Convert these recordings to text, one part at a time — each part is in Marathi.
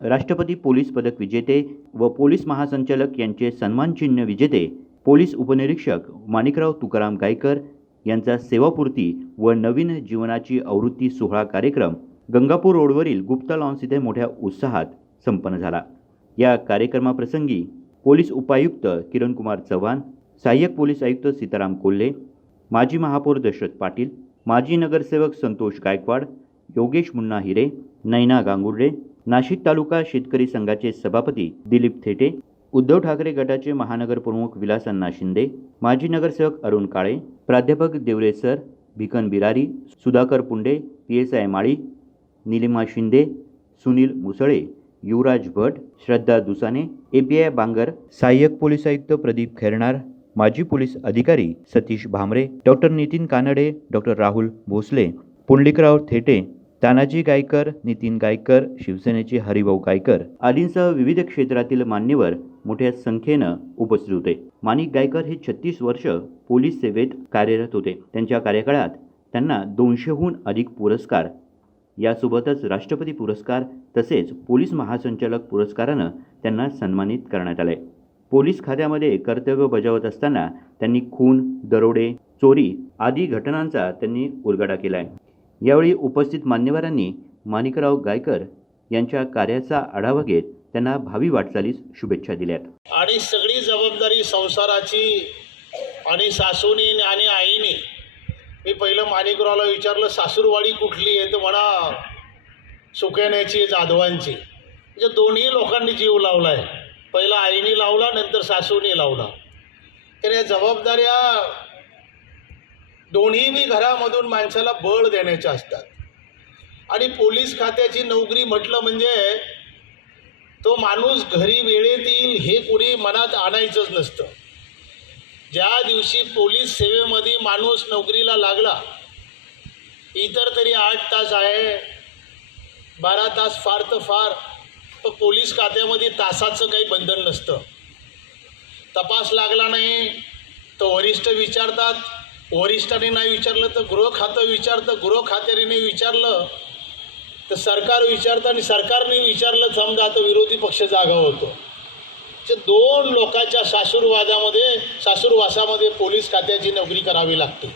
राष्ट्रपती पोलीस पदक विजेते व पोलीस महासंचालक यांचे सन्मानचिन्ह विजेते पोलीस उपनिरीक्षक माणिकराव तुकाराम गायकर यांचा सेवापूर्ती व नवीन जीवनाची आवृत्ती सोहळा कार्यक्रम गंगापूर रोडवरील गुप्ता लॉन्स इथे मोठ्या उत्साहात संपन्न झाला. या कार्यक्रमाप्रसंगी पोलीस उपायुक्त किरणकुमार चव्हाण सहाय्यक पोलीस आयुक्त सीताराम कोल्हे माजी महापौर दशरथ पाटील माजी नगरसेवक संतोष गायकवाड योगेश मुन्ना हिरे नैना गांगुर्डे नाशिक तालुका शेतकरी संघाचे सभापती दिलीप थेटे उद्धव ठाकरे गटाचे महानगर प्रमुख विलास अण्णा शिंदे माजी नगरसेवक अरुण काळे प्राध्यापक Deore sir Bhikan Birari Sudhakar Punde P S I Mali Nilima Shinde Sunil Musale Yuvraj Bhat Shraddha Dusane A P I Bangar सहाय्यक पोलीस आयुक्त प्रदीप खेरणार माजी पोलीस अधिकारी सतीश भामरे डॉक्टर नितीन कानडे डॉक्टर राहुल भोसले पुंडलिकराव थेटे तानाजी गायकर नितीन गायकर शिवसेनेचे हरिभाऊ गायकर आदींसह विविध क्षेत्रातील मान्यवर मोठ्या संख्येनं उपस्थित होते. माणिक गायकर हे छत्तीस वर्ष पोलीस सेवेत कार्यरत होते. त्यांच्या कार्यकाळात त्यांना दोनशेहून अधिक पुरस्कार यासोबतच राष्ट्रपती पुरस्कार तसेच पोलीस महासंचालक पुरस्कारानं त्यांना सन्मानित करण्यात आले. पोलीस खात्यामध्ये कर्तव्य बजावत असताना त्यांनी खून दरोडे चोरी आदी घटनांचा त्यांनी उलगडा केला आहे यावेळी उपस्थित मान्यवरांनी माणिकराव गायकर यांच्या कार्याचा आढावा घेत त्यांना भावी वाटचालीस शुभेच्छा दिल्यात. आणि सगळी जबाबदारी संसाराची आणि सासूनी आणि आईने. मी पहिलं माणिकरावला विचारलं सासूरवाडी कुठली आहे? तर म्हणा सुकेण्याची जाधवांची. म्हणजे दोन्ही लोकांनी जीव लावला आहे पहिला आईने लावला नंतर सासूने लावला. तर या जबाबदाऱ्या दोन्हीही घरामधून माणसाला बळ देण्याच्या असतात. आणि पोलीस खात्याची नोकरी म्हटलं म्हणजे तो माणूस घरी वेळेत येईल हे कोणी मनात आणायचंच नसतं. ज्या दिवशी पोलीस सेवेमध्ये माणूस नोकरीला लागला इतर तरी आठ तास आहे बारा तास फार तर फार पण पोलीस खात्यामध्ये तासाचं काही बंधन नसतं. तपास लागला नाही तर वरिष्ठ विचारतात वरिष्ठाने नाही विचारलं तर गृह खातं विचारतं गृह खात्याने नाही विचारलं तर सरकार विचारतं आणि सरकारने विचारलं समजा तर विरोधी पक्ष जागा होतो. दोन लोकांच्या सासूरवादामध्ये सासूरवासामध्ये पोलीस खात्याची नोकरी करावी लागते.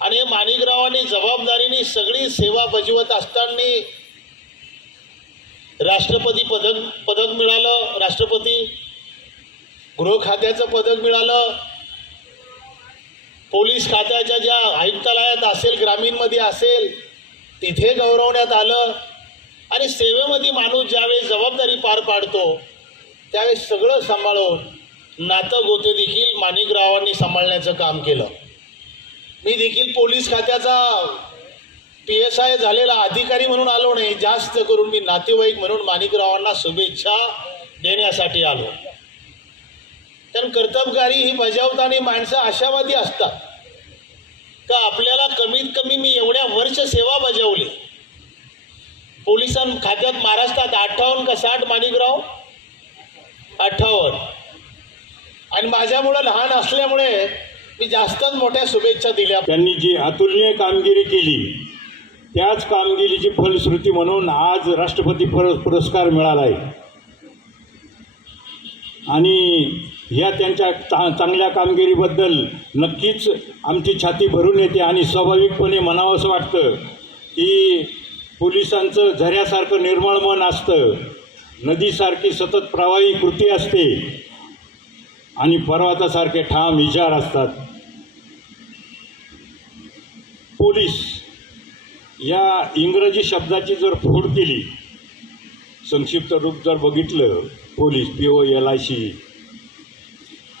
आणि माणिकरावांनी जबाबदारीने सगळी सेवा बजावत असताना राष्ट्रपती पदक पदक मिळालं राष्ट्रपती गृह खात्याचं पदक मिळालं पोलीस खात्याच्या ज्या आयुक्तालयात असेल ग्रामीणमध्ये असेल तिथे गौरवण्यात आलं. आणि सेवेमध्ये माणूस ज्यावेळेस जबाबदारी पार पाडतो त्यावेळेस सगळं सांभाळून नातं गोते देखील माणिकरावांनी सांभाळण्याचं काम केलं. मी देखील पोलीस खात्याचा पी एस आय झालेला अधिकारी म्हणून आलो नाही जास्त करून मी नातेवाईक म्हणून माणिकरावांना शुभेच्छा देण्यासाठी आलो. कारण कर्तबगारी ही बजावताना माणसं आशावादी असतात. का आपल्याला कमीत कमी मी एवढ्या वर्ष सेवा बजावली? पोलिसां खात्यात महाराष्ट्रात अठ्ठावन्न का साठ माणिकराव? अठ्ठावन्न. आणि माझ्यामुळं लहान असल्यामुळे मी जास्तच मोठ्या शुभेच्छा दिल्या. त्यांनी जी अतुलनीय कामगिरी केली त्याच कामगिरीची फलश्रुती म्हणून आज राष्ट्रपती पुरस्कार मिळाला आहे आणि ह्या त्यांच्या चा चांगल्या कामगिरीबद्दल नक्कीच आमची छाती भरून येते आणि स्वाभाविकपणे म्हणावं असं वाटतं की पोलिसांचं झऱ्यासारखं निर्मळ मन असतं. नदीसारखी सतत प्रवाही कृती असते आणि पर्वतासारखे ठाम विचार असतात. पोलीस या इंग्रजी शब्दाची जर फोड केली संक्षिप्त रूप जर बघितलं police P O L I C.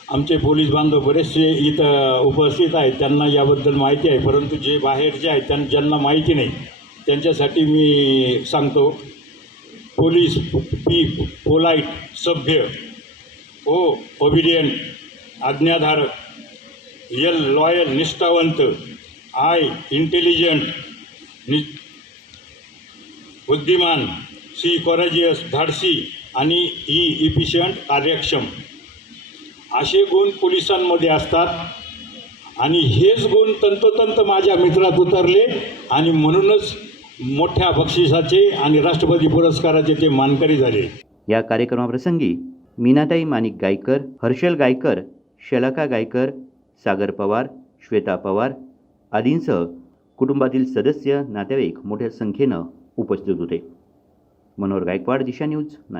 आमचे पोलीस बांधव बरेचसे इथं उपस्थित आहेत त्यांना याबद्दल माहिती आहे परंतु जे बाहेरचे आहेत त्यां ज्यांना माहिती नाही त्यांच्यासाठी मी सांगतो पोलीस पी पोलाईट सभ्य ओ ओबिडियंट आज्ञाधारक यल लॉयल निष्ठावंत आय इंटेलिजंट नि बुद्धिमान सी कॉरेजियस धाडसी आणि ही इफिशियंट कार्यक्षम. असे गुण पोलिसांमध्ये असतात आणि हेच गुण तंतोतंत माझ्या मित्रात उतरले आणि म्हणूनच मोठ्या बक्षिसाचे आणि राष्ट्रपती पुरस्काराचे ते मानकरी झाले. या कार्यक्रमाप्रसंगी मीनाताई माणिक गायकर हर्षल गायकर शलाका गायकर सागर पवार श्वेता पवार आदींसह कुटुंबातील सदस्य नातेवाईक मोठ्या संख्येनं उपस्थित होते. मनोहर गायकवाड दिशा न्यूज